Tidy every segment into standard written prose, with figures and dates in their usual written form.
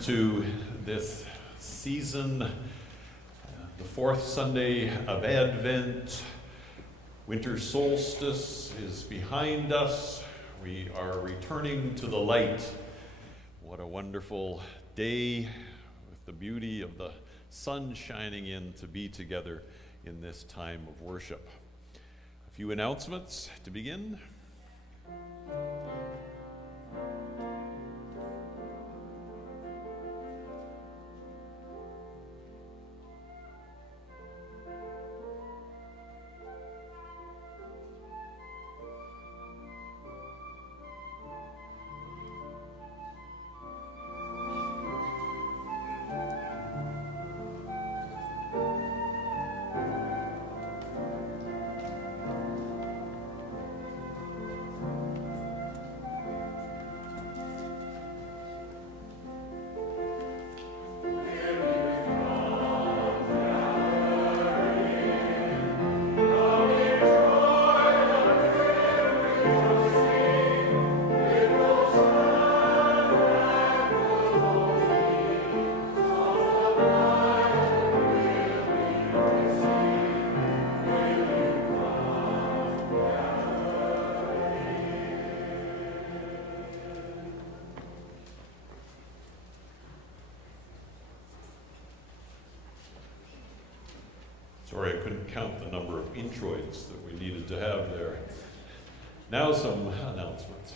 into this season, the fourth Sunday of Advent. Winter solstice is behind us. We are returning to the light. What a wonderful day with the beauty of the sun shining in to be together in this time of worship. A few announcements to begin. Sorry, I couldn't count the number of introits that we needed to have there. Now some announcements.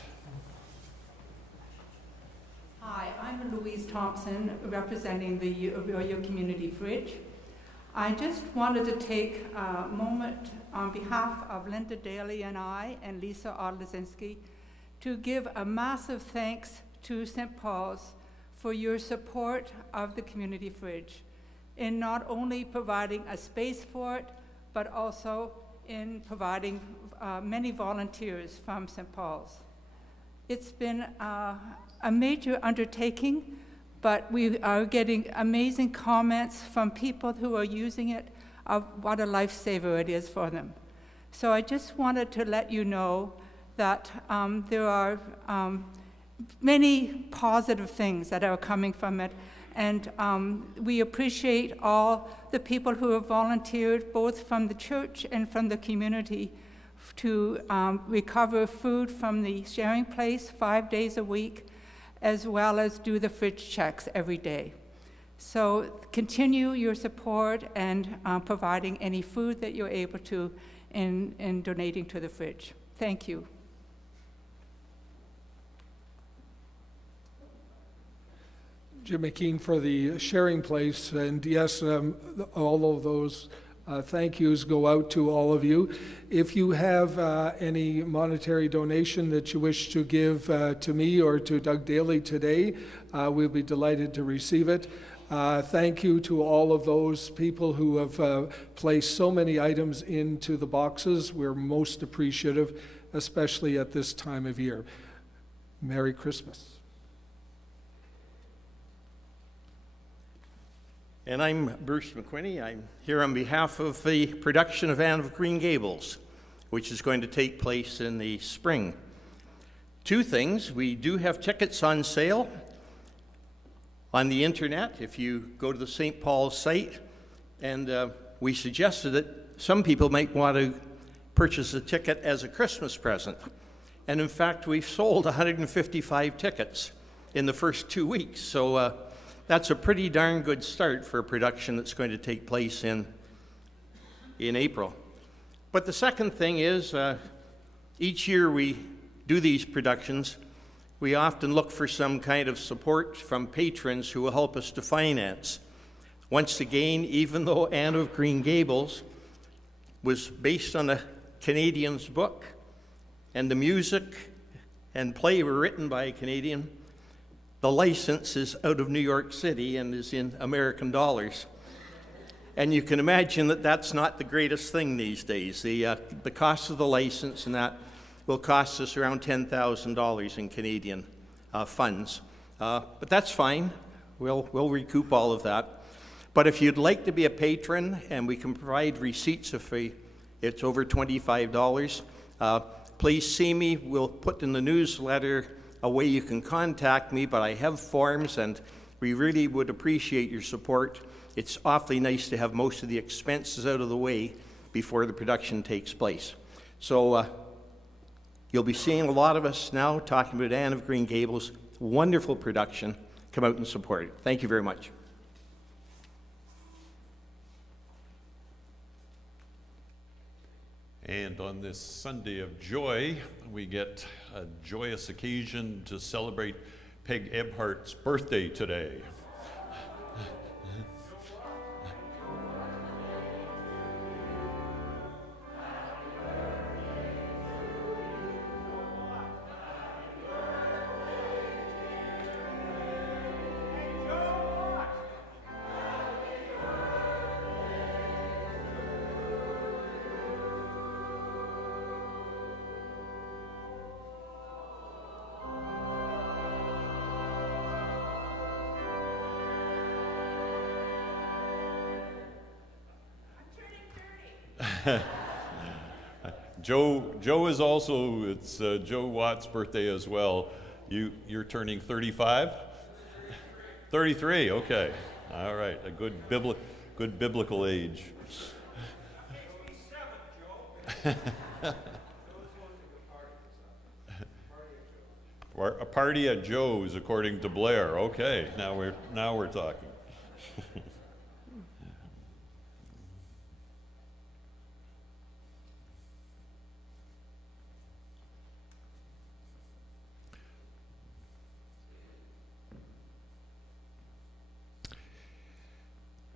Hi, I'm Louise Thompson, representing the Orillia Community Fridge. I just wanted to take a moment on behalf of Linda Daly and I and Lisa Odlazinski to give a massive thanks to St. Paul's for your support of the Community Fridge, in not only providing a space for it, but also in providing many volunteers from St. Paul's. It's been a major undertaking, but we are getting amazing comments from people who are using it of what a lifesaver it is for them. So I just wanted to let you know that there are many positive things that are coming from it. And we appreciate all the people who have volunteered, both from the church and from the community, to recover food from the sharing place 5 days a week, as well as do the fridge checks every day. So continue your support and providing any food that you're able to in donating to the fridge. Thank you. Jim McKean for the sharing place, and yes, all of those thank yous go out to all of you. If you have any monetary donation that you wish to give to me or to Doug Daly today, we'll be delighted to receive it. Thank you to all of those people who have placed so many items into the boxes. We're most appreciative, especially at this time of year. Merry Christmas. And I'm Bruce McQuinney. I'm here on behalf of the production of Anne of Green Gables, which is going to take place in the spring. Two things: we do have tickets on sale on the internet if you go to the St. Paul's site, and we suggested that some people might want to purchase a ticket as a Christmas present. And in fact, we've sold 155 tickets in the first 2 weeks, so that's a pretty darn good start for a production that's going to take place in April. But the second thing is, each year we do these productions, we often look for some kind of support from patrons who will help us to finance. Once again, even though Anne of Green Gables was based on a Canadian's book, and the music and play were written by a Canadian, the license is out of New York City and is in American dollars. And you can imagine that that's not the greatest thing these days. The cost of the license and that will cost us around $10,000 in Canadian funds. But that's fine. We'll recoup all of that. But if you'd like to be a patron, and we can provide receipts if it's over $25, please see me. We'll put in the newsletter a way you can contact me, but I have forms, and We really would appreciate your support. It's awfully nice to have most of the expenses out of the way before the production takes place. So you'll be seeing a lot of us now talking about Anne of Green Gables. Wonderful production. Come out and support it. Thank you very much. And on this Sunday of joy, we get a joyous occasion to celebrate Peg Eberhard's birthday today. Joe is also, it's Joe Watt's birthday as well. You're turning 35? 33, okay. All right, a good biblical age. A party at Joe's, according to Blair. Okay, now we're talking.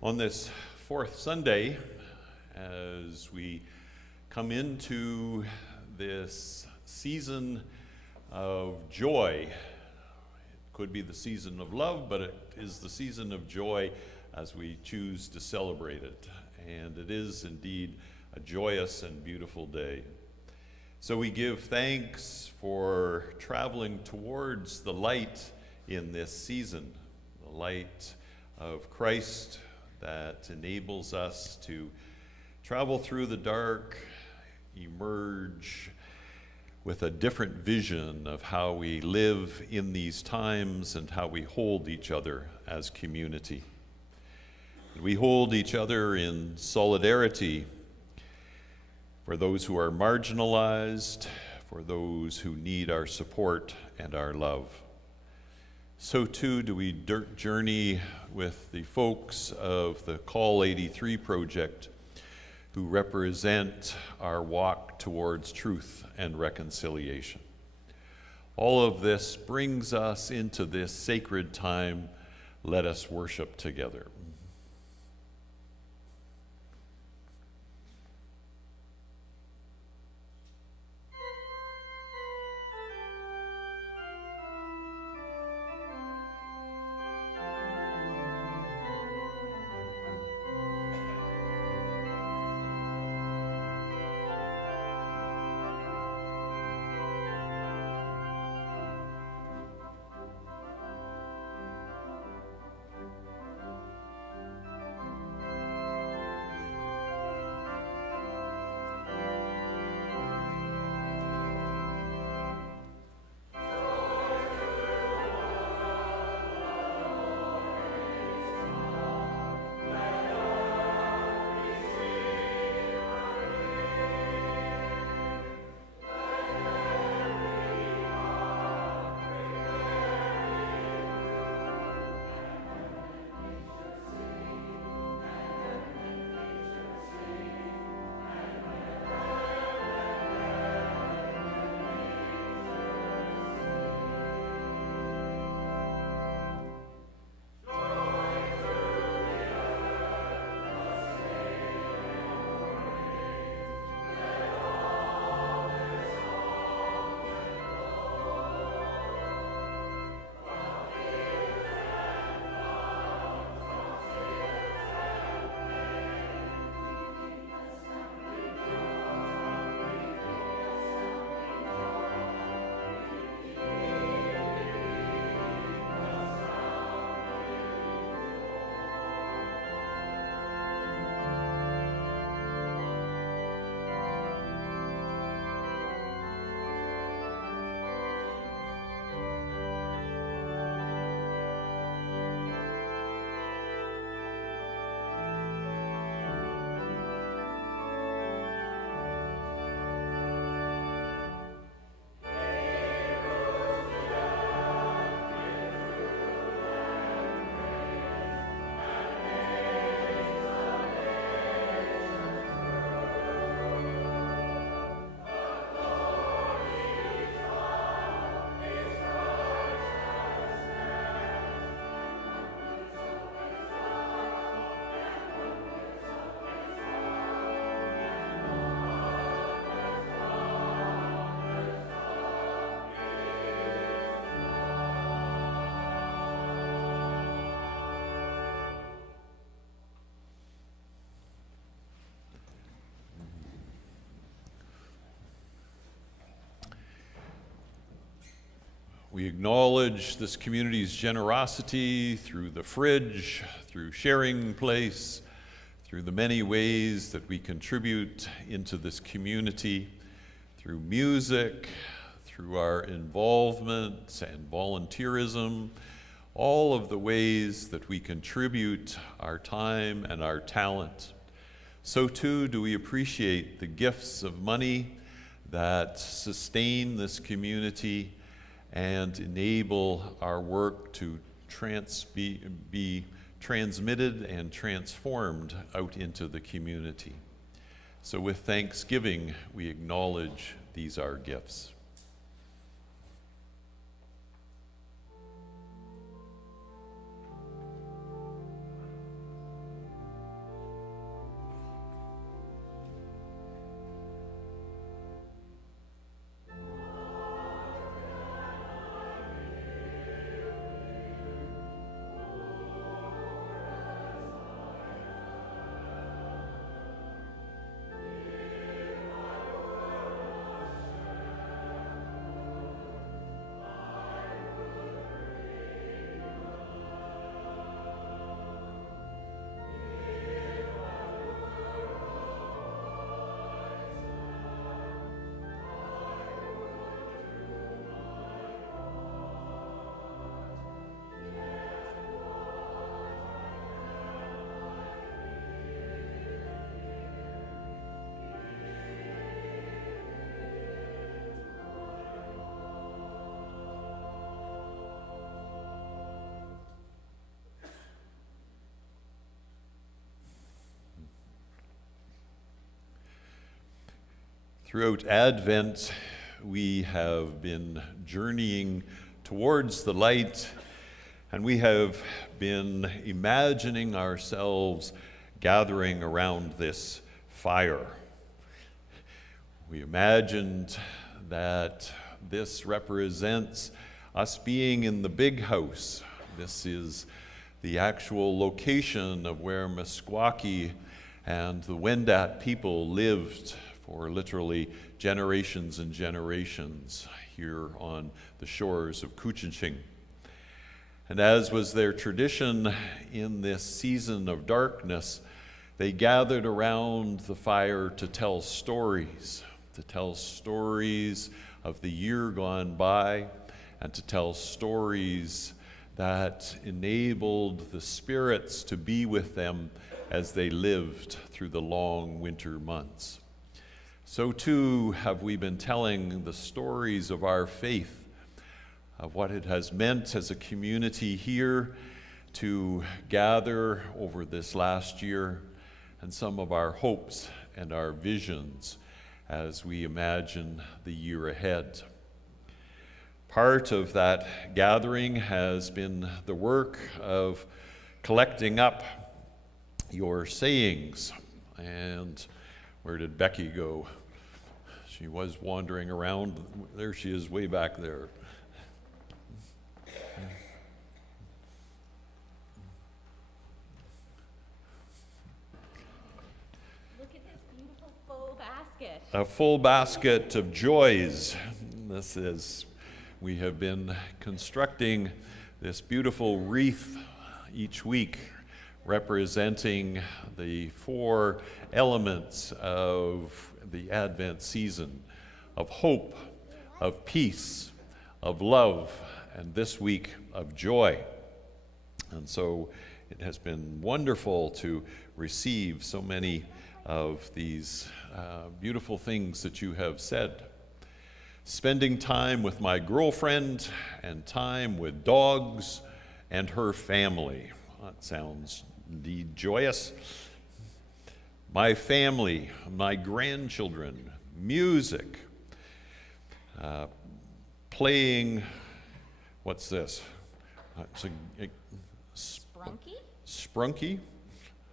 On this fourth Sunday, as we come into this season of joy, it could be the season of love, but it is the season of joy as we choose to celebrate it. And it is indeed a joyous and beautiful day. So we give thanks for traveling towards the light in this season, the light of Christ that enables us to travel through the dark, emerge with a different vision of how we live in these times and how we hold each other as community. We hold each other in solidarity for those who are marginalized, for those who need our support and our love. So too do we journey with the folks of the Call 83 project who represent our walk towards truth and reconciliation. All of this brings us into this sacred time. Let us worship together. We acknowledge this community's generosity through the fridge, through sharing place, through the many ways that we contribute into this community, through music, through our involvement and volunteerism, all of the ways that we contribute our time and our talent. So too do we appreciate the gifts of money that sustain this community and enable our work to be transmitted and transformed out into the community. So with thanksgiving, we acknowledge these our gifts. Throughout Advent, we have been journeying towards the light, and we have been imagining ourselves gathering around this fire. We imagined that this represents us being in the big house. This is the actual location of where Meskwaki and the Wendat people lived for literally generations and generations here on the shores of Couchiching. And as was their tradition in this season of darkness, they gathered around the fire to tell stories of the year gone by, and to tell stories that enabled the spirits to be with them as they lived through the long winter months. So too have we been telling the stories of our faith, of what it has meant as a community here to gather over this last year, and some of our hopes and our visions as we imagine the year ahead. Part of that gathering has been the work of collecting up your sayings. And where did Becky go? She was wandering around. There she is, way back there. Look at this beautiful full basket. A full basket of joys. This is, we have been constructing this beautiful wreath each week, representing the 4 elements of the Advent season, of hope, of peace, of love, and this week of joy. And so it has been wonderful to receive so many of these beautiful things that you have said. Spending time with my girlfriend and time with dogs and her family. That sounds indeed joyous. My family, my grandchildren, music, playing, what's this? It's Sprunky? Sprunky?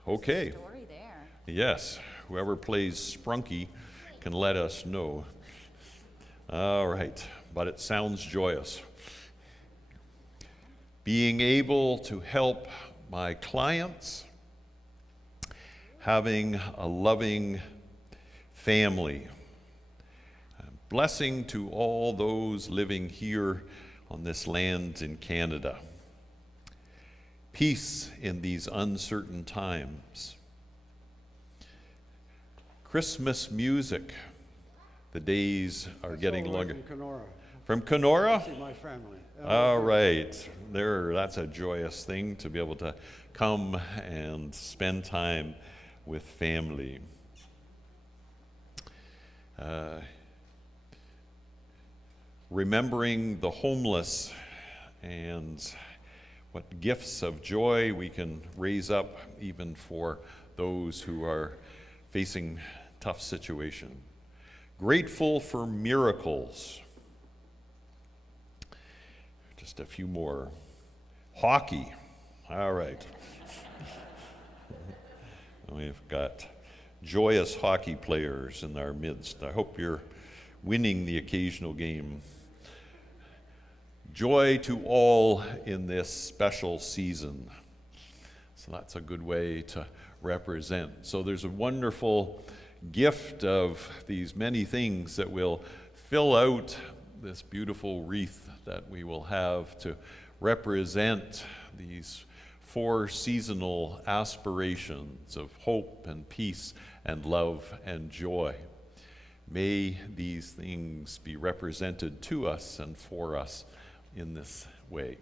Okay. Story there. Yes, whoever plays Sprunky can let us know. All right, but it sounds joyous. Being able to help my clients, having a loving family, blessing to all those living here on this land in Canada. Peace in these uncertain times. Christmas music. The days are getting longer. From Kenora. From Kenora? See my family. All right. That's a joyous thing to be able to come and spend time with family. Remembering the homeless and what gifts of joy we can raise up even for those who are facing tough situation. Grateful for miracles. Just a few more. Hockey. All right. We've got joyous hockey players in our midst. I hope you're winning the occasional game. Joy to all in this special season. So that's a good way to represent. So there's a wonderful gift of these many things that will fill out this beautiful wreath that we will have to represent these 4 seasonal aspirations of hope and peace and love and joy. May these things be represented to us and for us in this way.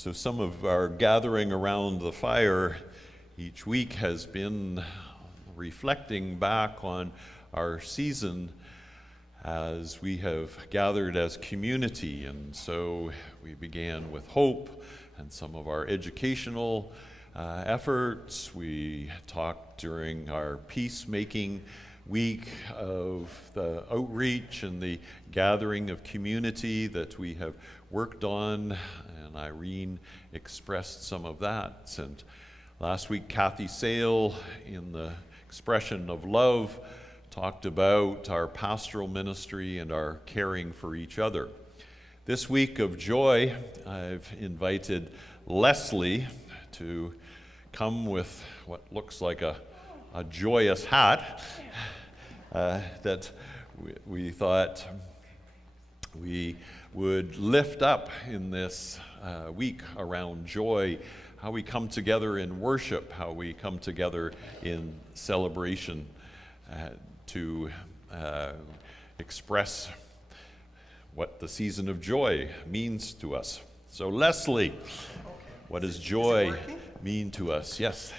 So some of our gathering around the fire each week has been reflecting back on our season as we have gathered as community. And so we began with hope and some of our educational efforts. We talked during our peacemaking week of the outreach and the gathering of community that we have worked on, and Irene expressed some of that. And last week, Kathy Sale, in the expression of love, talked about our pastoral ministry and our caring for each other. This week of joy, I've invited Leslie to come with what looks like a joyous hat that we thought we would lift up in this week around joy, how we come together in worship, how we come together in celebration to express what the season of joy means to us. So Leslie, what does joy mean to us? Yes.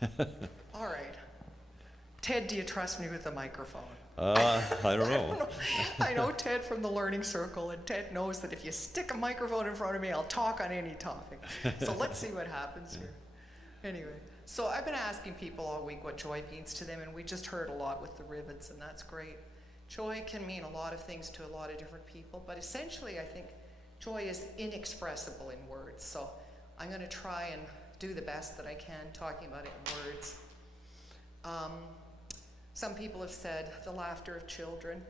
Okay. All right. Ted, do you trust me with the microphone? I don't know. I know Ted from the Learning Circle, and Ted knows that if you stick a microphone in front of me, I'll talk on any topic. So let's see what happens here. Anyway, so I've been asking people all week what joy means to them, and we just heard a lot with the ribbons, and that's great. Joy can mean a lot of things to a lot of different people, but essentially I think joy is inexpressible in words. So I'm going to try and do the best that I can talking about it in words. Some people have said the laughter of children,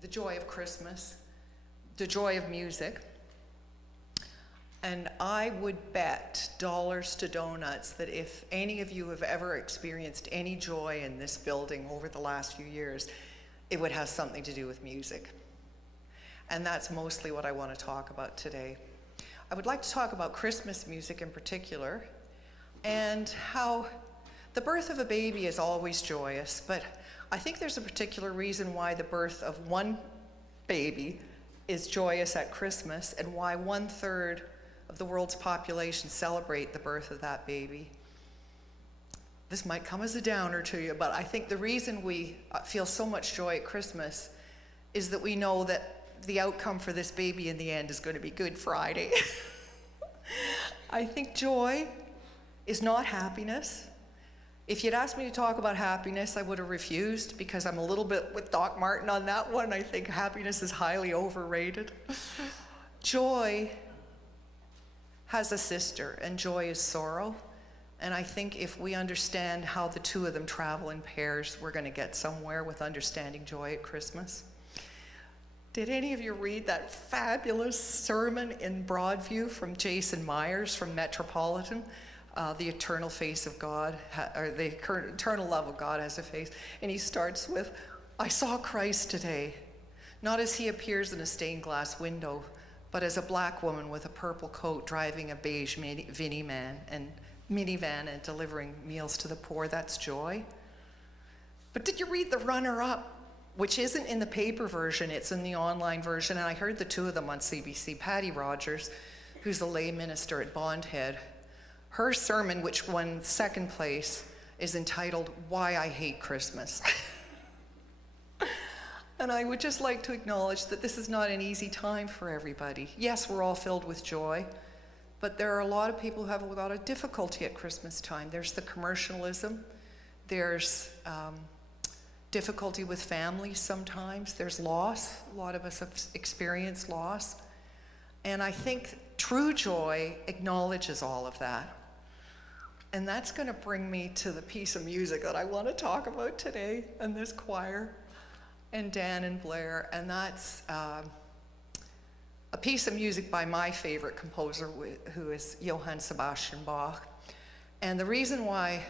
the joy of Christmas, the joy of music. And I would bet dollars to donuts that if any of you have ever experienced any joy in this building over the last few years, it would have something to do with music. And that's mostly what I want to talk about today. I would like to talk about Christmas music in particular, and how the birth of a baby is always joyous, but I think there's a particular reason why the birth of one baby is joyous at Christmas, and why 1/3 of the world's population celebrate the birth of that baby. This might come as a downer to you, but I think the reason we feel so much joy at Christmas is that we know that the outcome for this baby in the end is going to be Good Friday. I think joy is not happiness. If you'd asked me to talk about happiness, I would have refused, because I'm a little bit with Doc Martin on that one. I think happiness is highly overrated. Joy has a sister, and joy is sorrow. And I think if we understand how the two of them travel in pairs, we're going to get somewhere with understanding joy at Christmas. Did any of you read that fabulous sermon in Broadview from Jason Myers from Metropolitan? The eternal face of God, or the eternal love of God has a face. And he starts with, I saw Christ today, not as he appears in a stained glass window, but as a black woman with a purple coat driving a beige minivan and delivering meals to the poor. That's joy. But did you read the runner-up, which isn't in the paper version, it's in the online version, and I heard the two of them on CBC. Patty Rogers, who's a lay minister at Bondhead, her sermon, which won second place, is entitled, Why I Hate Christmas. And I would just like to acknowledge that this is not an easy time for everybody. Yes, we're all filled with joy, but there are a lot of people who have a lot of difficulty at Christmas time. There's the commercialism, there's difficulty with families sometimes, there's loss. A lot of us have experienced loss. And I think true joy acknowledges all of that. And that's going to bring me to the piece of music that I want to talk about today, and this choir, and Dan and Blair, and that's a piece of music by my favorite composer, who is Johann Sebastian Bach. And the reason why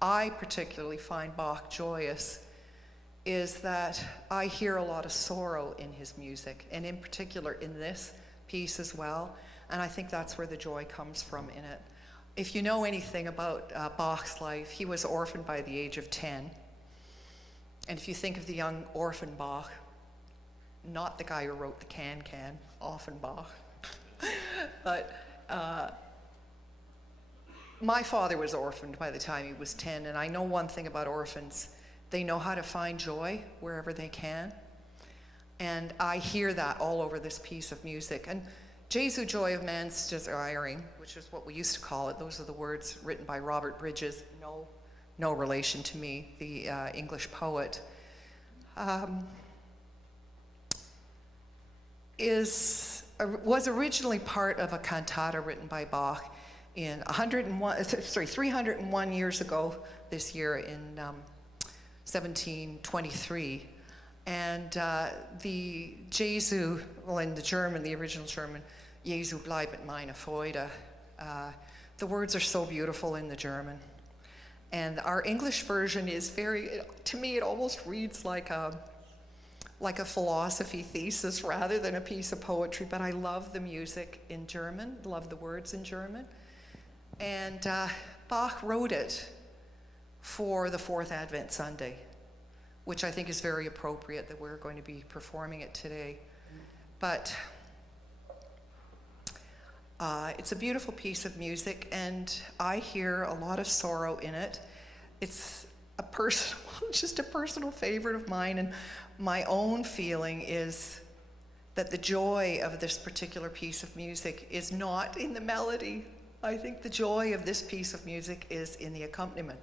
I particularly find Bach joyous is that I hear a lot of sorrow in his music, and in particular in this piece as well, and I think that's where the joy comes from in it. If you know anything about Bach's life, he was orphaned by the age of 10. And if you think of the young orphan Bach, not the guy who wrote the Can-Can, Offenbach. But my father was orphaned by the time he was 10, and I know one thing about orphans. They know how to find joy wherever they can. And I hear that all over this piece of music. And Jesu joy of man's desiring, which is what we used to call it, those are the words written by Robert Bridges, no relation to me, the English poet, was originally part of a cantata written by Bach in 301 years ago this year in 1723. And the Jesu, well, in the German, the original German, Jesu bleibet meine Freude, the words are so beautiful in the German. And our English version is very, to me, it almost reads like a philosophy thesis rather than a piece of poetry, but I love the music in German, love the words in German. And Bach wrote it for the Fourth Advent Sunday, which I think is very appropriate that we're going to be performing it today. But it's a beautiful piece of music, and I hear a lot of sorrow in it. It's a personal, just a personal favorite of mine, and my own feeling is that the joy of this particular piece of music is not in the melody. I think the joy of this piece of music is in the accompaniment,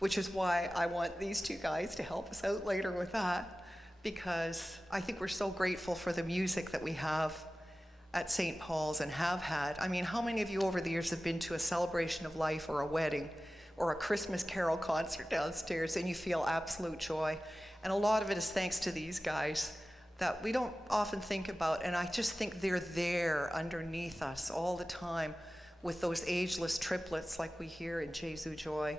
which is why I want these two guys to help us out later with that, because I think we're so grateful for the music that we have at St. Paul's and have had. I mean, how many of you over the years have been to a celebration of life or a wedding or a Christmas carol concert downstairs and you feel absolute joy? And a lot of it is thanks to these guys that we don't often think about, and I just think they're there underneath us all the time with those ageless triplets like we hear in Jesu Joy.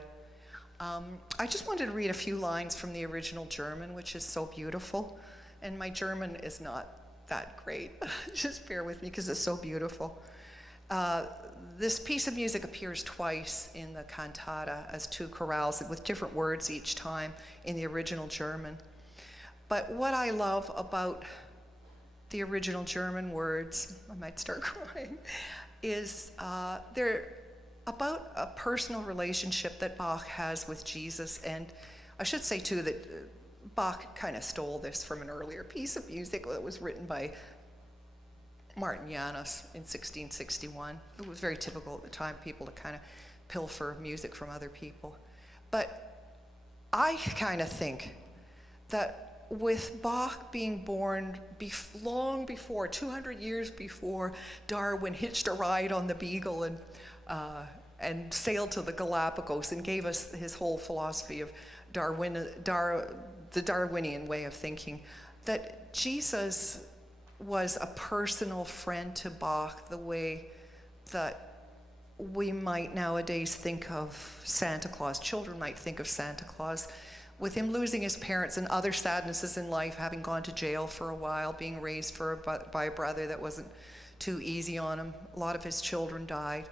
I just wanted to read a few lines from the original German, which is so beautiful. And my German is not that great. Just bear with me because it's so beautiful. This piece of music appears twice in the cantata as two chorales with different words each time in the original German. But what I love about the original German words, I might start crying, is they're about a personal relationship that Bach has with Jesus. And I should say too that Bach kind of stole this from an earlier piece of music that was written by Martin Janus in 1661. It was very typical at the time, people to kind of pilfer music from other people. But I kind of think that with Bach being born long before, 200 years before Darwin hitched a ride on the Beagle and sailed to the Galapagos and gave us his whole philosophy of the Darwinian way of thinking, that Jesus was a personal friend to Bach the way that we might nowadays think of Santa Claus. Children might think of Santa Claus. With him losing his parents and other sadnesses in life, having gone to jail for a while, being raised by a brother that wasn't too easy on him, a lot of his children died.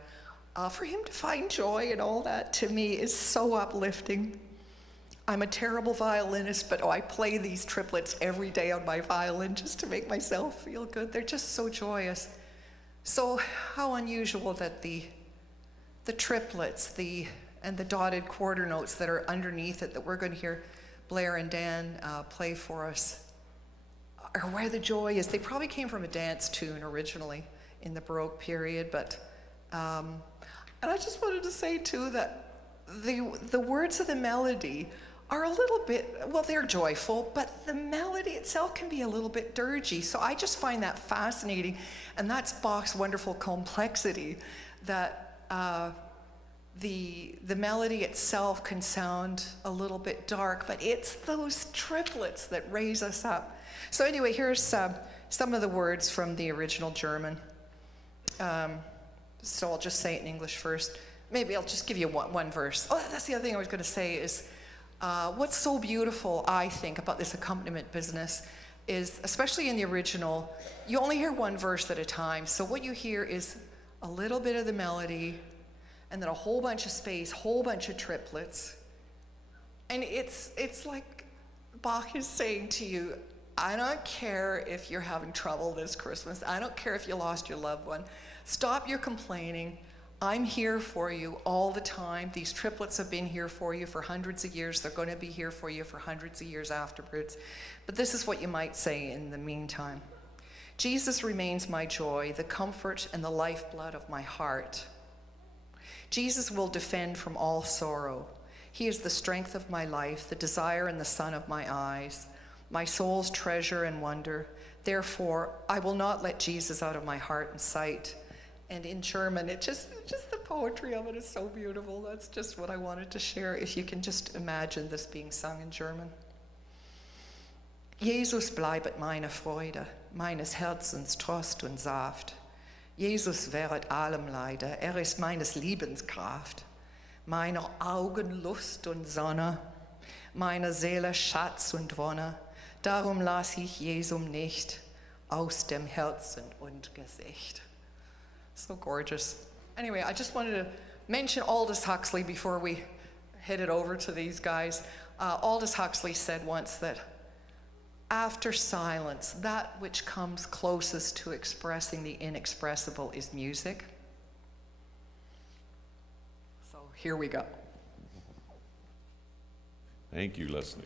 For him to find joy in all that, to me, is so uplifting. I'm a terrible violinist, but I play these triplets every day on my violin just to make myself feel good. They're just so joyous. So how unusual that the triplets, and the dotted quarter notes that are underneath it that we're going to hear Blair and Dan play for us, are where the joy is. They probably came from a dance tune originally in the Baroque period, but and I just wanted to say too that the words of the melody are a little bit, well, they're joyful, but the melody itself can be a little bit dirgy. So I just find that fascinating, and that's Bach's wonderful complexity, that the melody itself can sound a little bit dark, but it's those triplets that raise us up. So anyway, here's some of the words from the original German. So I'll just say it in English first. Maybe I'll just give you one verse. Oh, that's the other thing I was going to say is, what's so beautiful, I think, about this accompaniment business is, especially in the original, you only hear one verse at a time. So what you hear is a little bit of the melody, and then a whole bunch of space, whole bunch of triplets. And it's like Bach is saying to you, I don't care if you're having trouble this Christmas. I don't care if you lost your loved one. Stop your complaining. I'm here for you all the time. These triplets have been here for you for hundreds of years. They're going to be here for you for hundreds of years afterwards. But this is what you might say in the meantime. Jesus remains my joy, the comfort and the lifeblood of my heart. Jesus will defend from all sorrow. He is the strength of my life, the desire and the sun of my eyes, my soul's treasure and wonder. Therefore, I will not let Jesus out of my heart and sight. And in German, just the poetry of it is so beautiful. That's just what I wanted to share, if you can just imagine this being sung in German. Jesus bleibet meine Freude, meines Herzens Trost und Saft. Jesus wäret allem Leide, ist meines Liebens Kraft. Meiner Augen Lust und Sonne, meiner Seele Schatz und Wonne. Darum lass ich Jesum nicht aus dem Herzen und Gesicht. So gorgeous. Anyway, I just wanted to mention Aldous Huxley before we headed over to these guys. Aldous Huxley said once that after silence, that which comes closest to expressing the inexpressible is music. So here we go. Thank you, Leslie.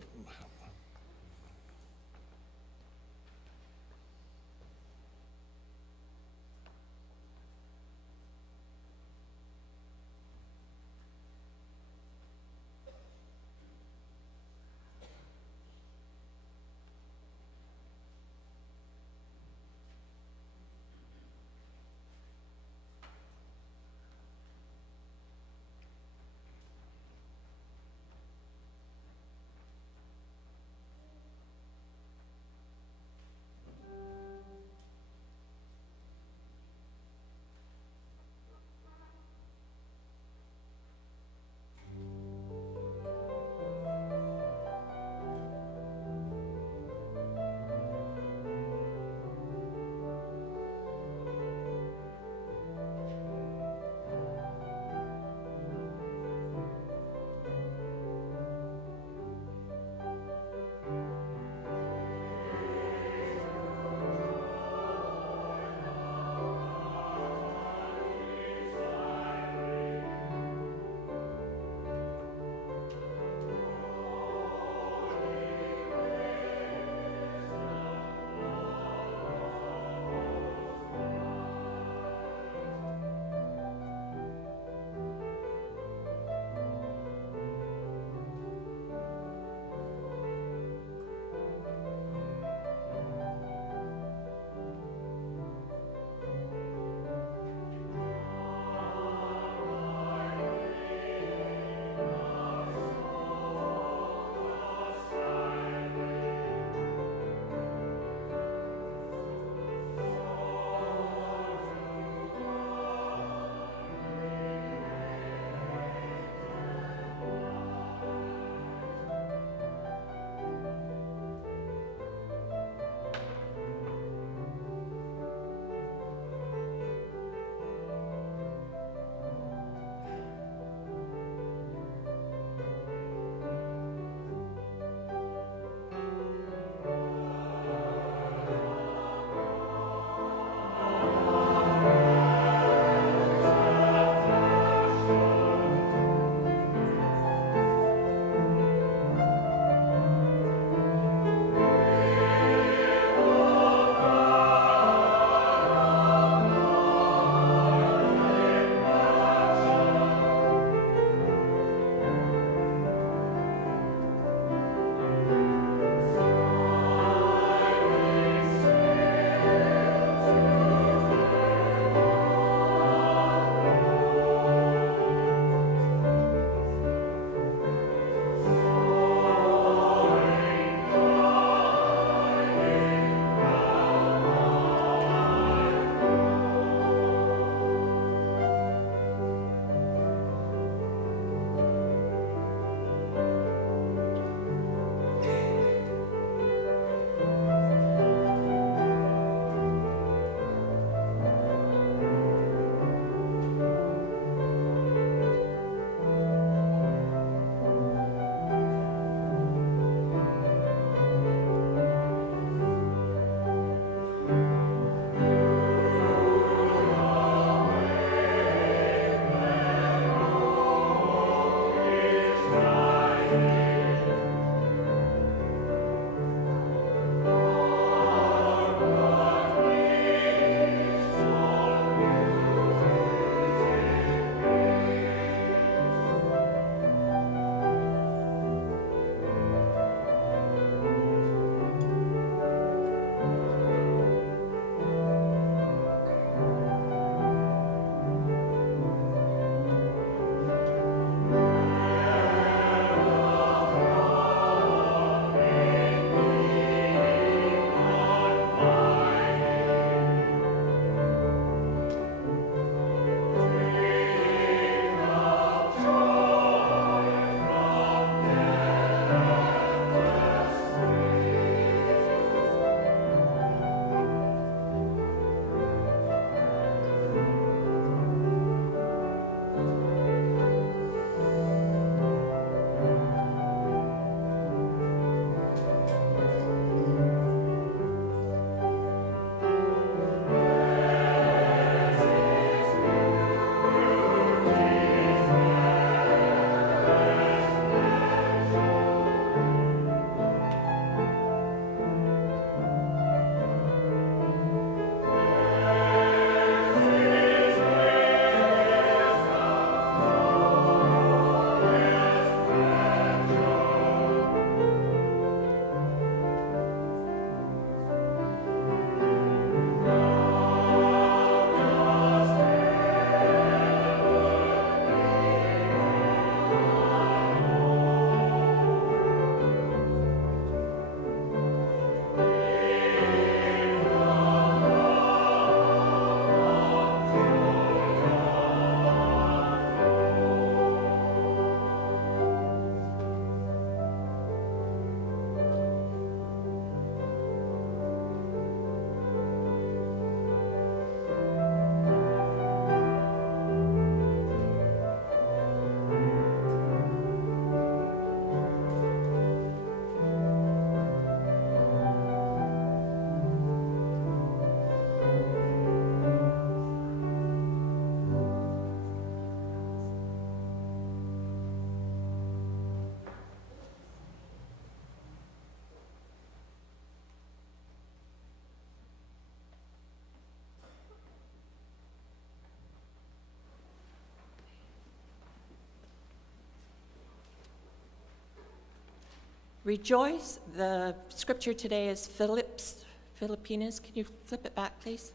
Rejoice. The scripture today is Philippians. Can you flip it back, please?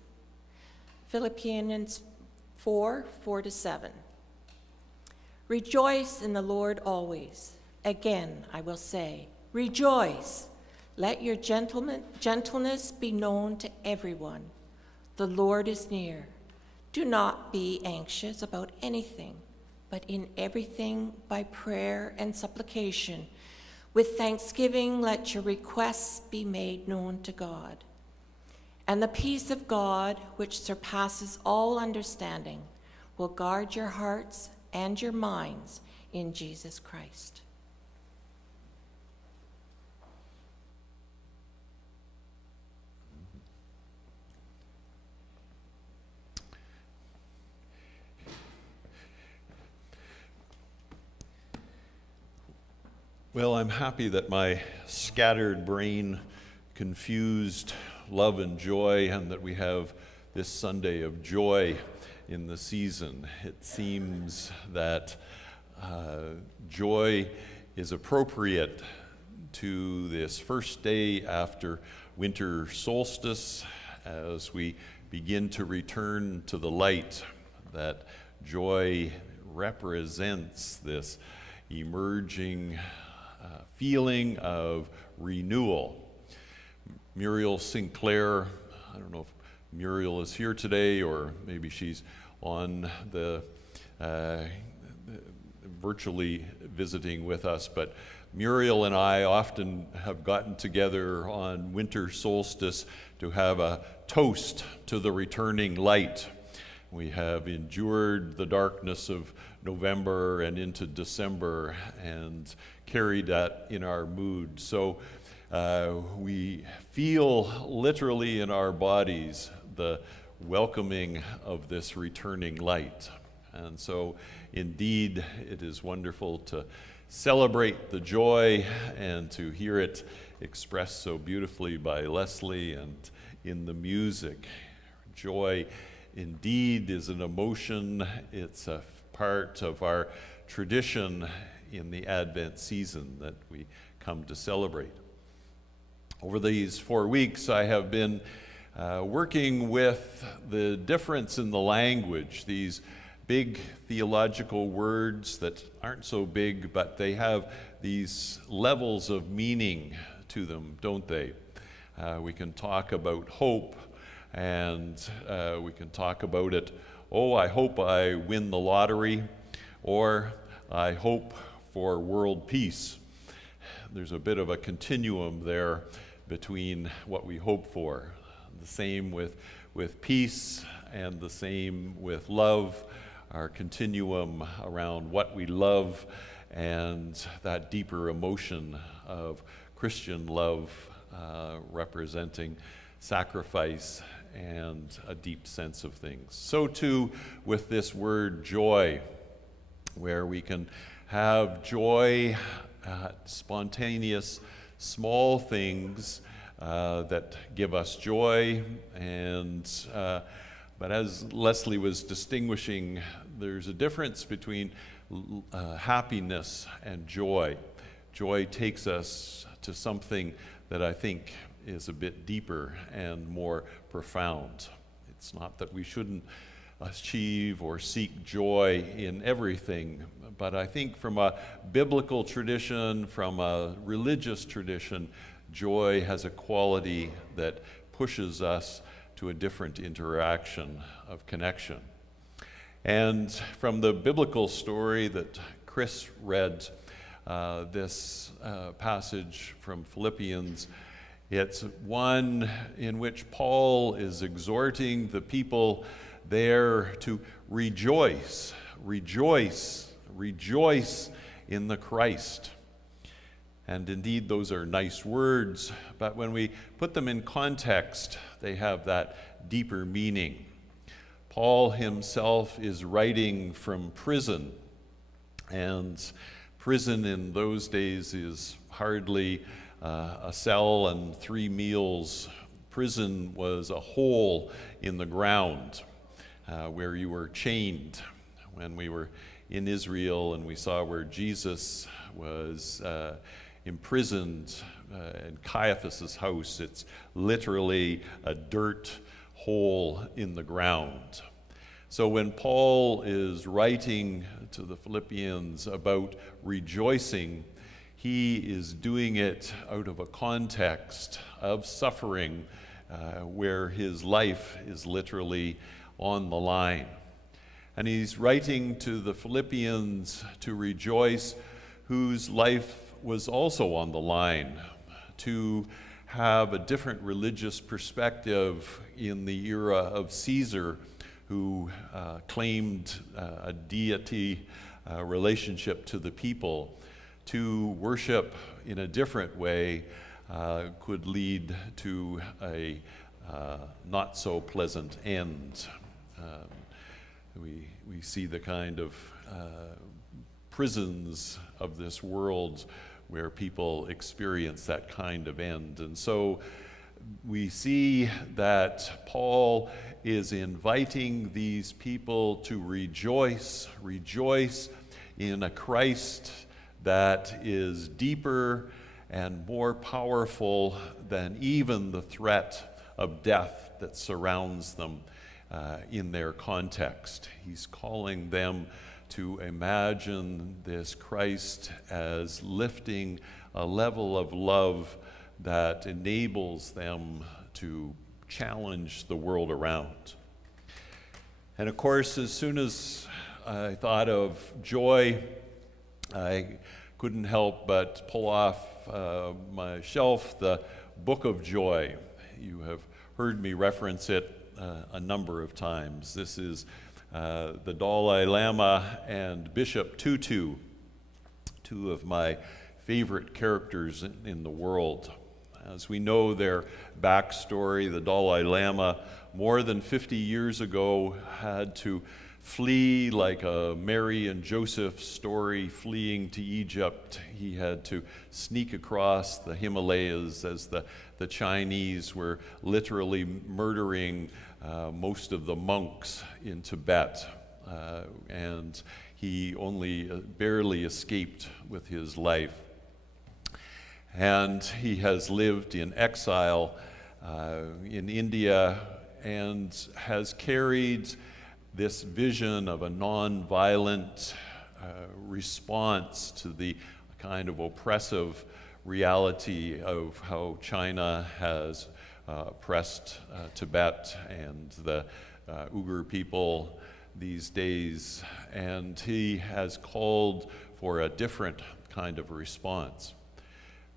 Philippians 4:4-7. Rejoice in the Lord always. Again, I will say, rejoice. Let your gentleness be known to everyone. The Lord is near. Do not be anxious about anything, but in everything by prayer and supplication, with thanksgiving let your requests be made known to God. And the peace of God, which surpasses all understanding, will guard your hearts and your minds in Jesus Christ. Well, I'm happy that my scattered brain confused love and joy, and that we have this Sunday of joy in the season. It seems that joy is appropriate to this first day after winter solstice as we begin to return to the light. That joy represents this emerging feeling of renewal. Muriel Sinclair, I don't know if Muriel is here today, or maybe she's on the virtually visiting with us, but Muriel and I often have gotten together on winter solstice to have a toast to the returning light. We have endured the darkness of November and into December and carried that in our mood. So we feel literally in our bodies the welcoming of this returning light. And so indeed it is wonderful to celebrate the joy and to hear it expressed so beautifully by Leslie and in the music. Joy indeed is an emotion. It's a part of our tradition in the Advent season that we come to celebrate. Over these 4 weeks, I have been working with the difference in the language, these big theological words that aren't so big, but they have these levels of meaning to them, don't they? We can talk about hope, and we can talk about it, oh, I hope I win the lottery, or I hope for world peace. There's a bit of a continuum there between what we hope for. The same with peace, and the same with love, our continuum around what we love and that deeper emotion of Christian love representing sacrifice and a deep sense of things. So too with this word joy, where we can have joy at spontaneous small things that give us joy. And but as Leslie was distinguishing, there's a difference between happiness and joy. Joy takes us to something that I think is a bit deeper and more profound. It's not that we shouldn't achieve or seek joy in everything, but I think from a biblical tradition, from a religious tradition, joy has a quality that pushes us to a different interaction of connection. And from the biblical story that Chris read, this passage from Philippians, it's one in which Paul is exhorting the people there to rejoice, rejoice, rejoice in the Christ. And indeed, those are nice words, but when we put them in context, they have that deeper meaning. Paul himself is writing from prison, and prison in those days is hardly a cell and 3 meals. Prison was a hole in the ground where you were chained. When we were in Israel and we saw where Jesus was imprisoned in Caiaphas's house. It's literally a dirt hole in the ground. So when Paul is writing to the Philippians about rejoicing, he is doing it out of a context of suffering where his life is literally on the line. And he's writing to the Philippians to rejoice, whose life was also on the line, to have a different religious perspective in the era of Caesar, who claimed a deity relationship to the people. To worship in a different way could lead to a not so pleasant end. We see the kind of prisons of this world where people experience that kind of end. And so we see that Paul is inviting these people to rejoice in a Christ that is deeper and more powerful than even the threat of death that surrounds them in their context. He's calling them to imagine this Christ as lifting a level of love that enables them to challenge the world around. And of course, as soon as I thought of joy, I couldn't help but pull off my shelf the Book of Joy. You have heard me reference it a number of times. This is the Dalai Lama and Bishop Tutu, two of my favorite characters in the world. As we know their backstory, the Dalai Lama, more than 50 years ago, had to flee like a Mary and Joseph story, fleeing to Egypt. He had to sneak across the Himalayas as the Chinese were literally murdering most of the monks in Tibet. And he only barely escaped with his life. And he has lived in exile in India and has carried this vision of a nonviolent response to the kind of oppressive reality of how China has oppressed Tibet and the Uyghur people these days. And he has called for a different kind of response.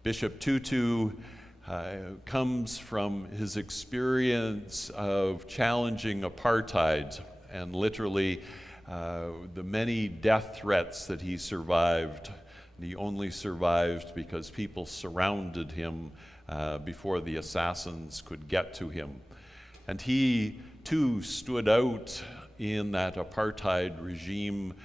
Bishop Tutu comes from his experience of challenging apartheid and literally the many death threats that he survived. He only survived because people surrounded him before the assassins could get to him. And he too stood out in that apartheid regime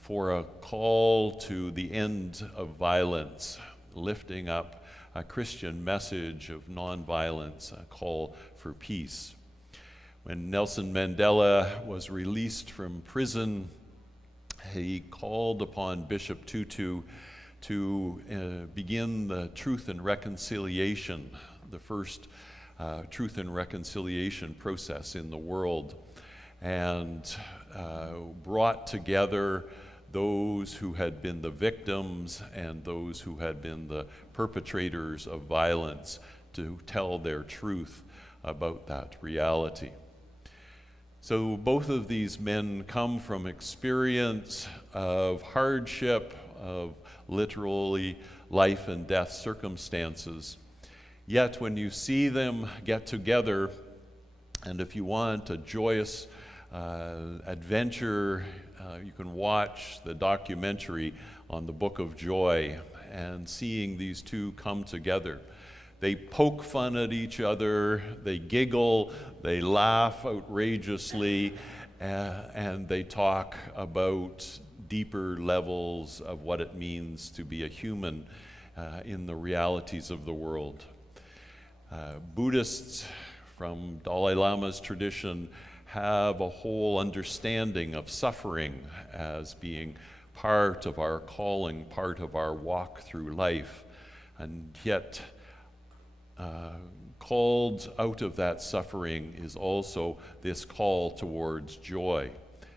for a call to the end of violence, lifting up a Christian message of nonviolence, a call for peace. When Nelson Mandela was released from prison, he called upon Bishop Tutu to begin the Truth and Reconciliation, the first Truth and Reconciliation process in the world, and brought together those who had been the victims and those who had been the perpetrators of violence to tell their truth about that reality. So both of these men come from experience of hardship, of literally life and death circumstances. Yet when you see them get together, and if you want a joyous adventure, you can watch the documentary on the Book of Joy and seeing these two come together. They poke fun at each other, they giggle, they laugh outrageously, and they talk about deeper levels of what it means to be a human in the realities of the world. Buddhists from Dalai Lama's tradition have a whole understanding of suffering as being part of our calling, part of our walk through life. And yet, called out of that suffering is also this call towards joy,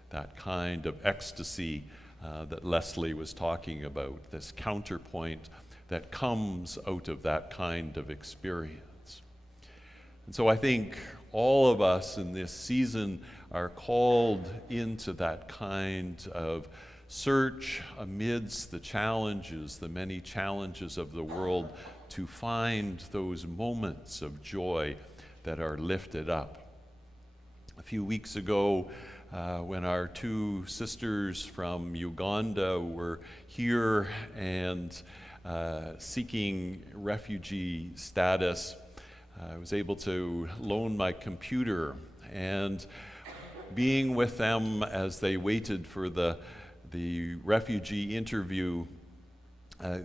that kind of ecstasy that Leslie was talking about, this counterpoint that comes out of that kind of experience. And so I think all of us in this season are called into that kind of search amidst the challenges, the many challenges of the world, to find those moments of joy that are lifted up. A few weeks ago, when our two sisters from Uganda were here and seeking refugee status, I was able to loan my computer, and being with them as they waited for the refugee interview,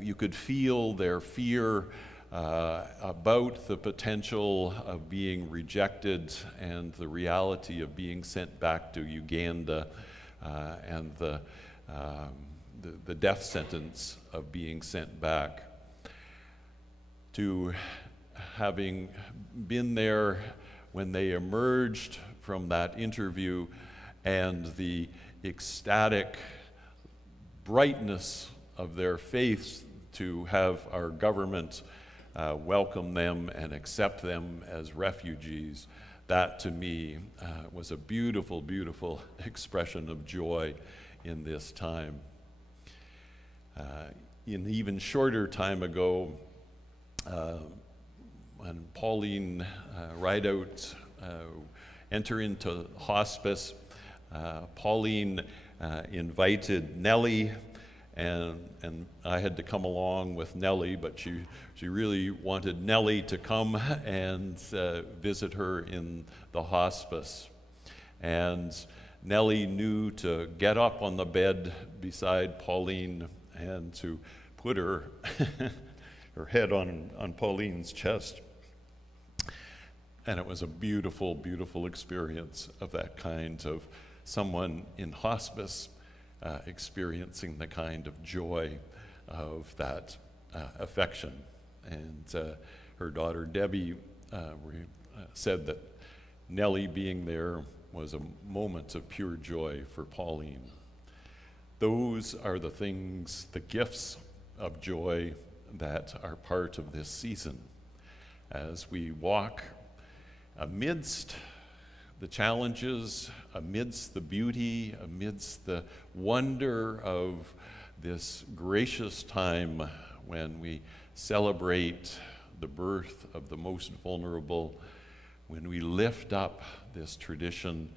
you could feel their fear about the potential of being rejected and the reality of being sent back to Uganda and the death sentence of being sent back. To having been there when they emerged from that interview and the ecstatic brightness of their faith to have our government welcome them and accept them as refugees, that to me was a beautiful, beautiful expression of joy in this time. In even shorter time ago, when Pauline Rideout entered into hospice, Pauline invited Nellie, and I had to come along with Nellie, but she really wanted Nellie to come and visit her in the hospice. And Nellie knew to get up on the bed beside Pauline and to put her her head on Pauline's chest. And it was a beautiful, beautiful experience of that kind of someone in hospice experiencing the kind of joy of that affection. And her daughter Debbie said that Nellie being there was a moment of pure joy for Pauline. Those are the things, the gifts of joy that are part of this season. As we walk amidst the challenges, amidst the beauty, amidst the wonder of this gracious time when we celebrate the birth of the most vulnerable, when we lift up this tradition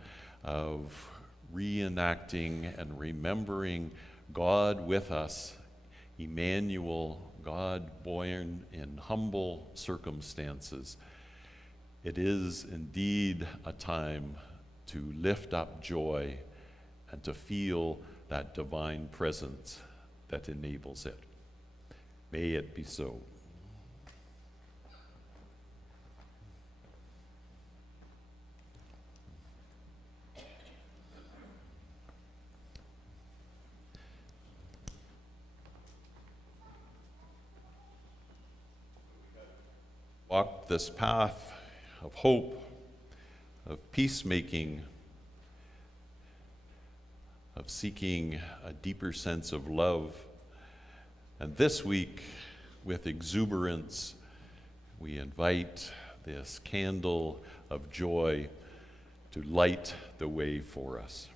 of reenacting and remembering God with us, Emmanuel, God born in humble circumstances. It is indeed a time to lift up joy and to feel that divine presence that enables it. May it be so. Walk this path of hope, of peacemaking, of seeking a deeper sense of love. And this week, with exuberance, we invite this candle of joy to light the way for us.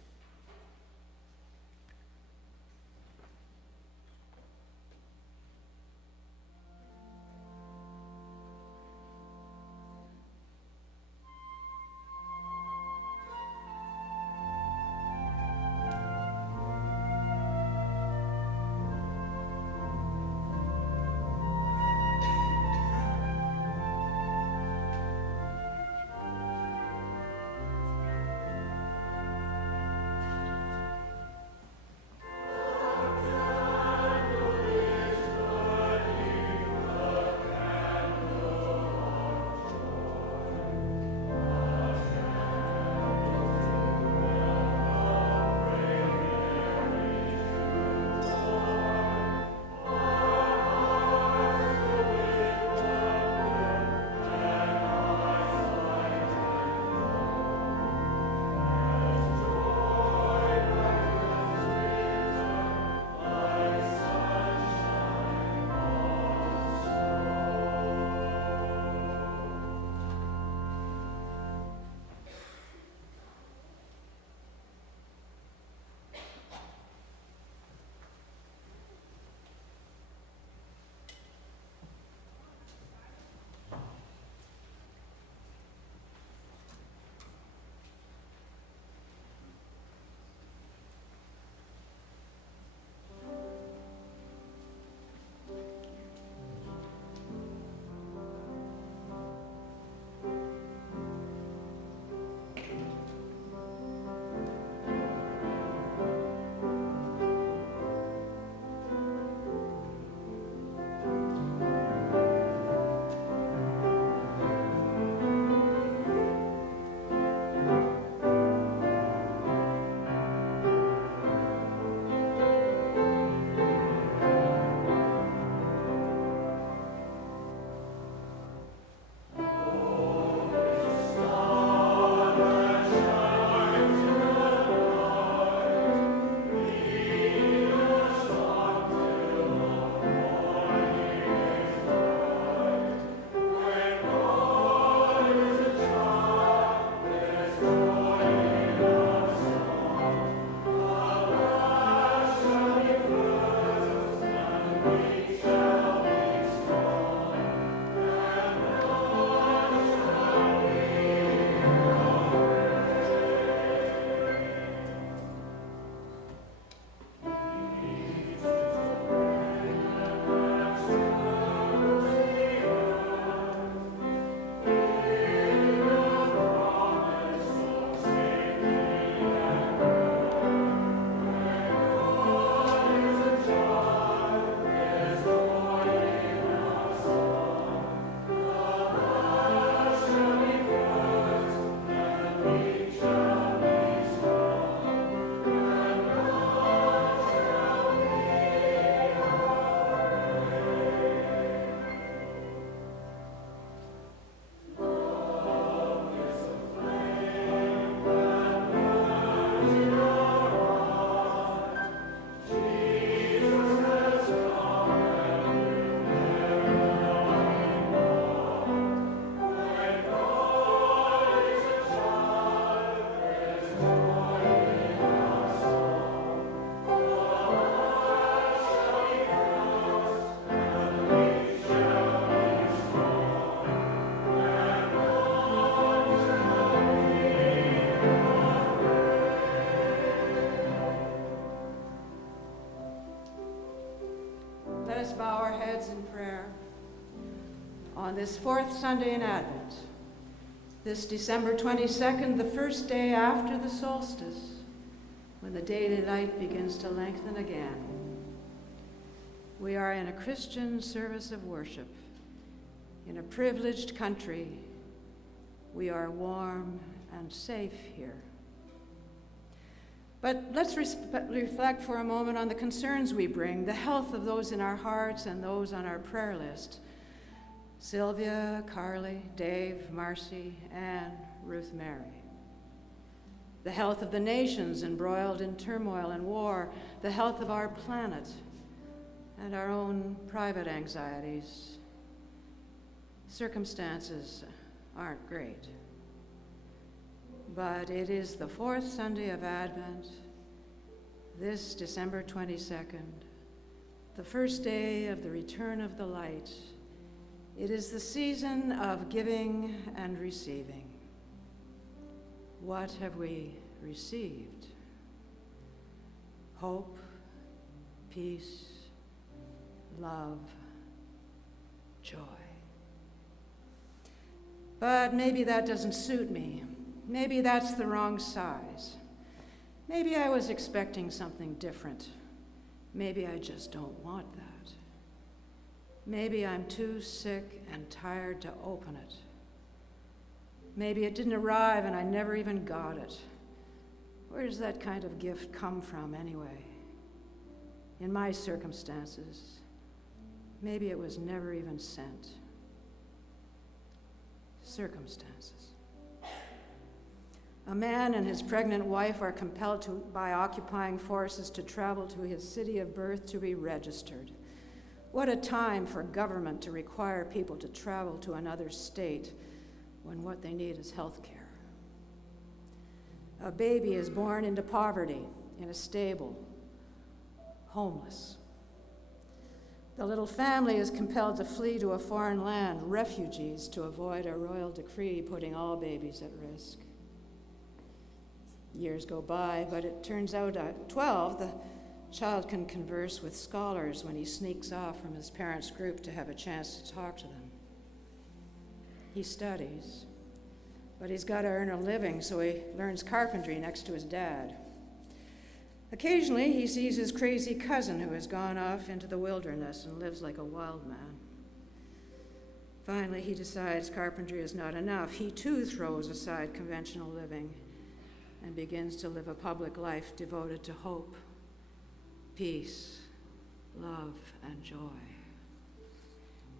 us bow our heads in prayer on this fourth Sunday in Advent, this December 22nd, the first day after the solstice, when the daily light begins to lengthen again. We are in a Christian service of worship, in a privileged country. We are warm and safe here. But let's reflect for a moment on the concerns we bring, the health of those in our hearts and those on our prayer list. Sylvia, Carly, Dave, Marcy, Anne, Ruth Mary. The health of the nations embroiled in turmoil and war, the health of our planet, and our own private anxieties. Circumstances aren't great. But it is the fourth Sunday of Advent, this December 22nd, the first day of the return of the light. It is the season of giving and receiving. What have we received? Hope, peace, love, joy. But maybe that doesn't suit me. Maybe that's the wrong size. Maybe I was expecting something different. Maybe I just don't want that. Maybe I'm too sick and tired to open it. Maybe it didn't arrive and I never even got it. Where does that kind of gift come from anyway? In my circumstances, maybe it was never even sent. Circumstances. A man and his pregnant wife are compelled by occupying forces to travel to his city of birth to be registered. What a time for government to require people to travel to another state when what they need is health care. A baby is born into poverty in a stable, homeless. The little family is compelled to flee to a foreign land, refugees, to avoid a royal decree putting all babies at risk. Years go by, but it turns out at 12, the child can converse with scholars when he sneaks off from his parents' group to have a chance to talk to them. He studies, but he's got to earn a living, so he learns carpentry next to his dad. Occasionally, he sees his crazy cousin who has gone off into the wilderness and lives like a wild man. Finally, he decides carpentry is not enough. He too throws aside conventional living and begins to live a public life devoted to hope, peace, love, and joy.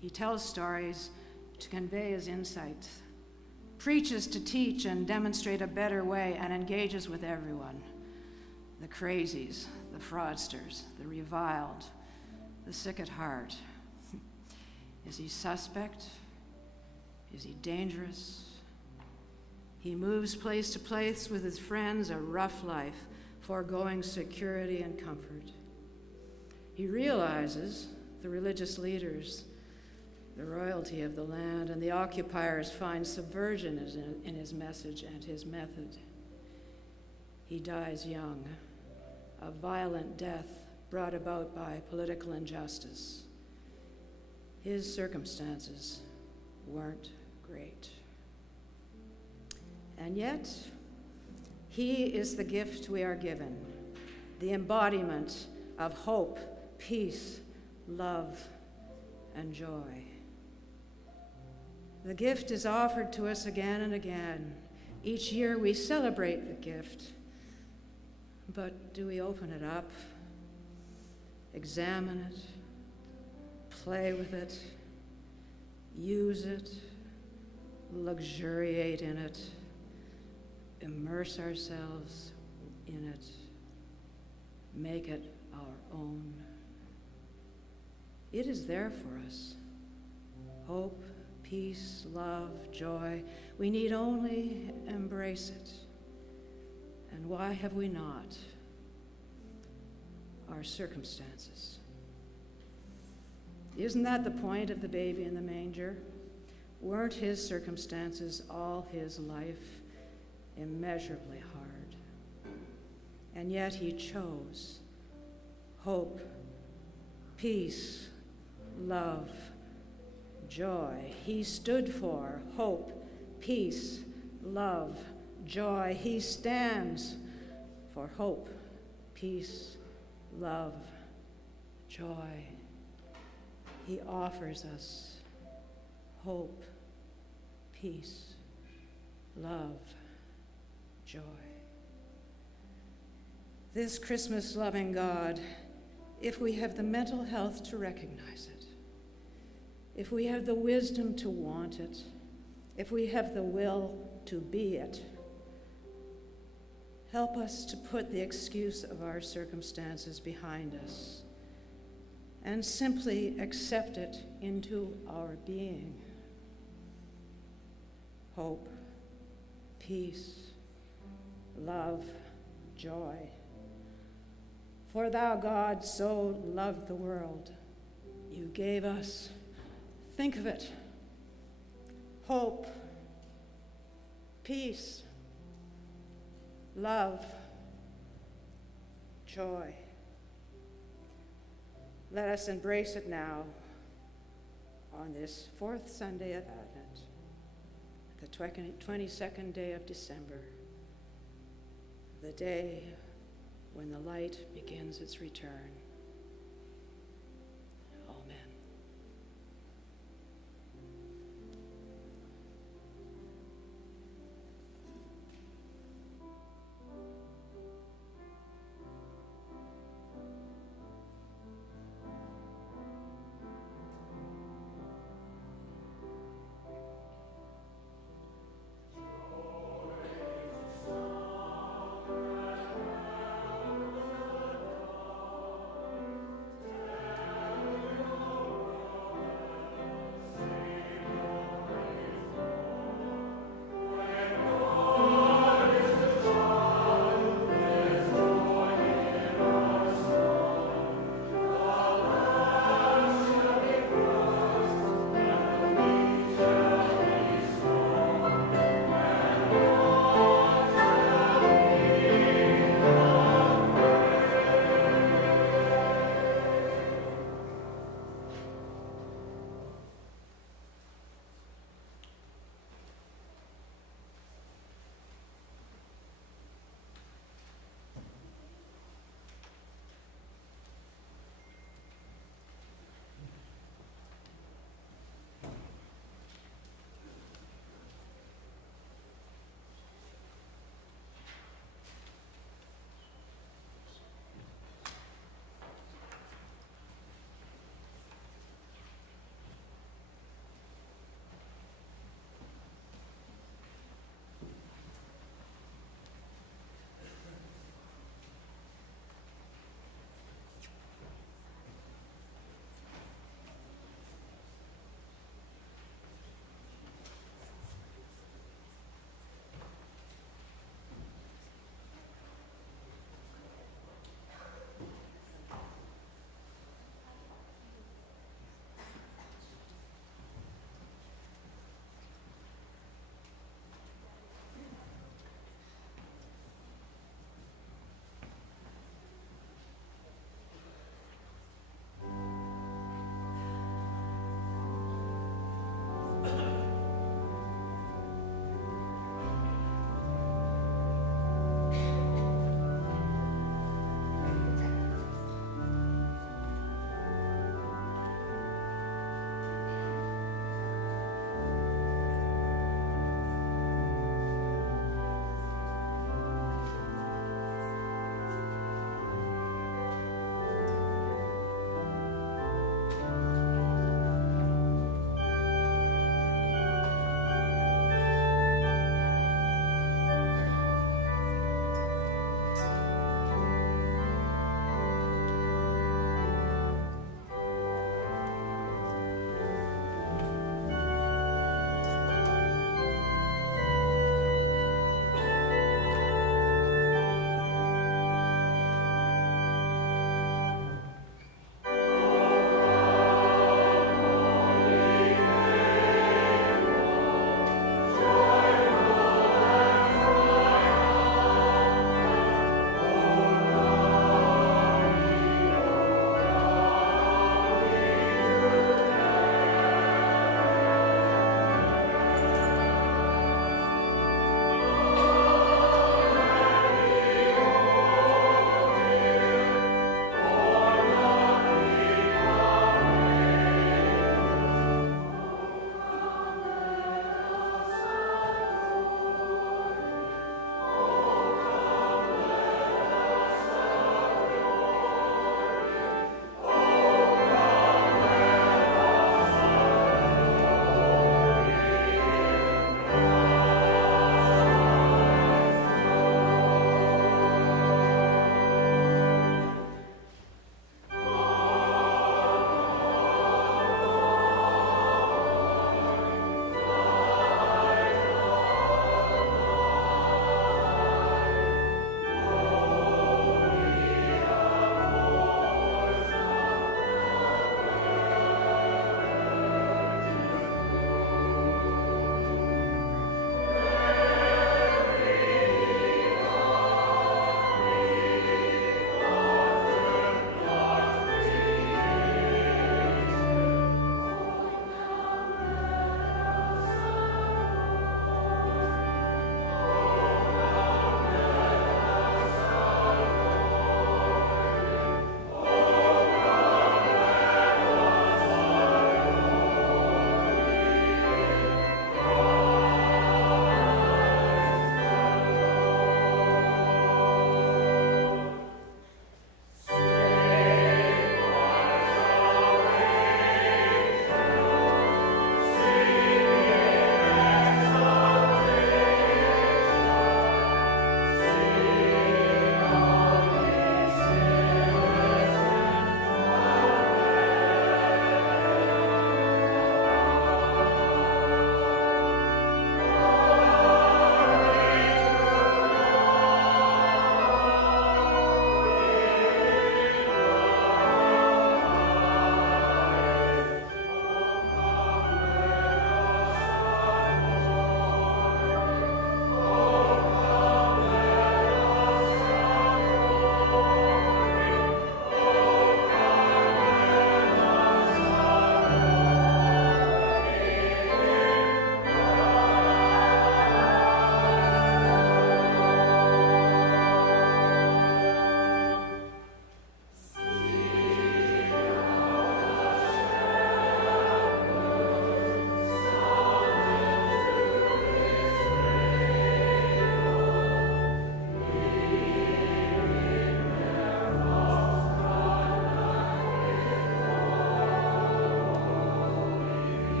He tells stories to convey his insights, preaches to teach and demonstrate a better way, and engages with everyone. The crazies, the fraudsters, the reviled, the sick at heart. Is he suspect? Is he dangerous? He moves place to place with his friends, a rough life, foregoing security and comfort. He realizes the religious leaders, the royalty of the land, and the occupiers find subversion in his message and his method. He dies young, a violent death brought about by political injustice. His circumstances weren't great. And yet, he is the gift we are given, the embodiment of hope, peace, love, and joy. The gift is offered to us again and again. Each year we celebrate the gift. But do we open it up, examine it, play with it, use it, luxuriate in it, immerse ourselves in it, make it our own? It is there for us. Hope, peace, love, joy. We need only embrace it. And why have we not? Our circumstances. Isn't that the point of the baby in the manger? Weren't his circumstances all his life immeasurably hard? And yet he chose hope, peace, love, joy. He stood for hope, peace, love, joy. He stands for hope, peace, love, joy. He offers us hope, peace, love, joy. This Christmas-loving God, if we have the mental health to recognize it, if we have the wisdom to want it, if we have the will to be it, help us to put the excuse of our circumstances behind us and simply accept it into our being. Hope, peace, love, joy. For thou, God, so loved the world, you gave us, think of it, hope, peace, love, joy. Let us embrace it now on this fourth Sunday of Advent, the 22nd day of December, the day when the light begins its return. Amen.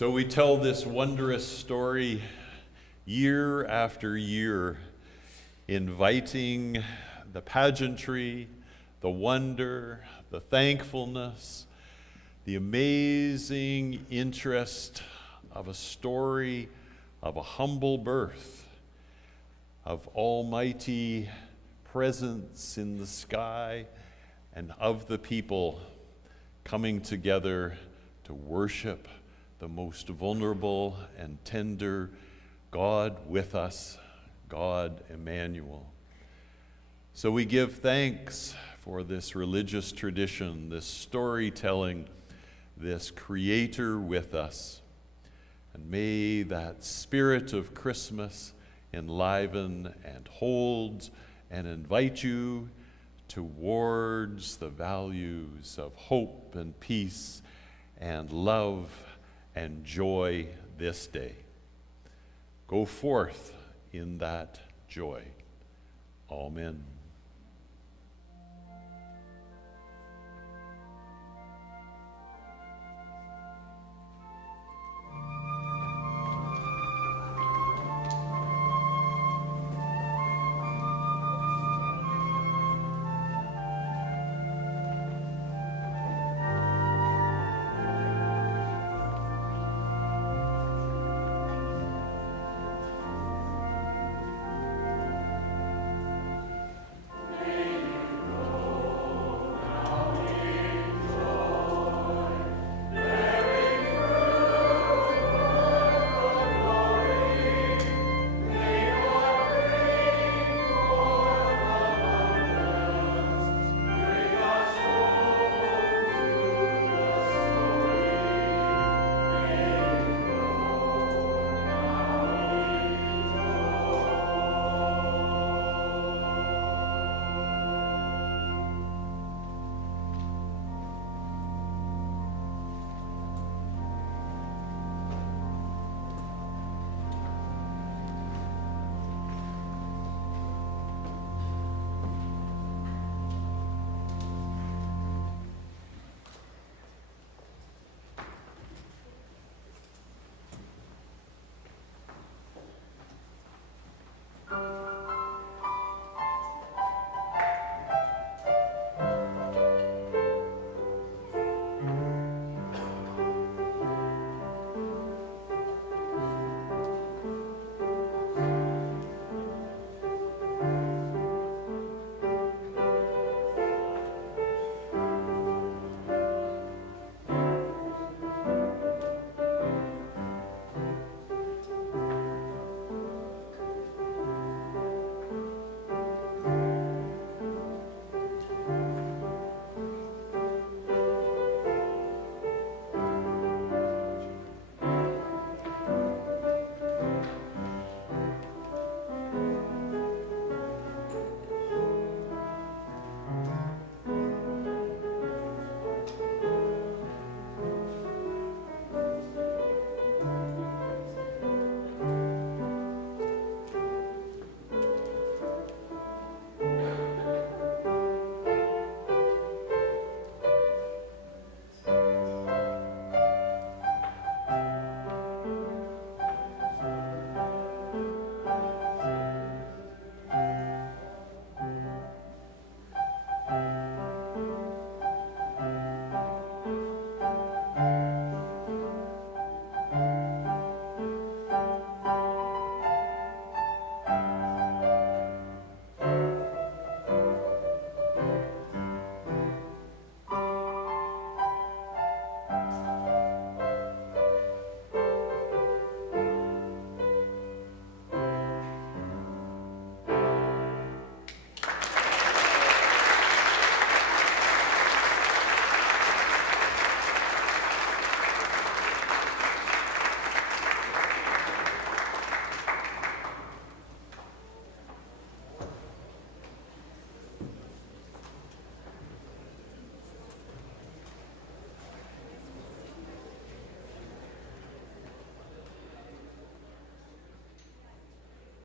So we tell this wondrous story year after year, inviting the pageantry, the wonder, the thankfulness, the amazing interest of a story of a humble birth, of almighty presence in the sky, and of the people coming together to worship the most vulnerable and tender God with us, God Emmanuel. So we give thanks for this religious tradition, this storytelling, this Creator with us. And may that spirit of Christmas enliven and hold and invite you towards the values of hope and peace and love and joy this day. Go forth in that joy. Amen.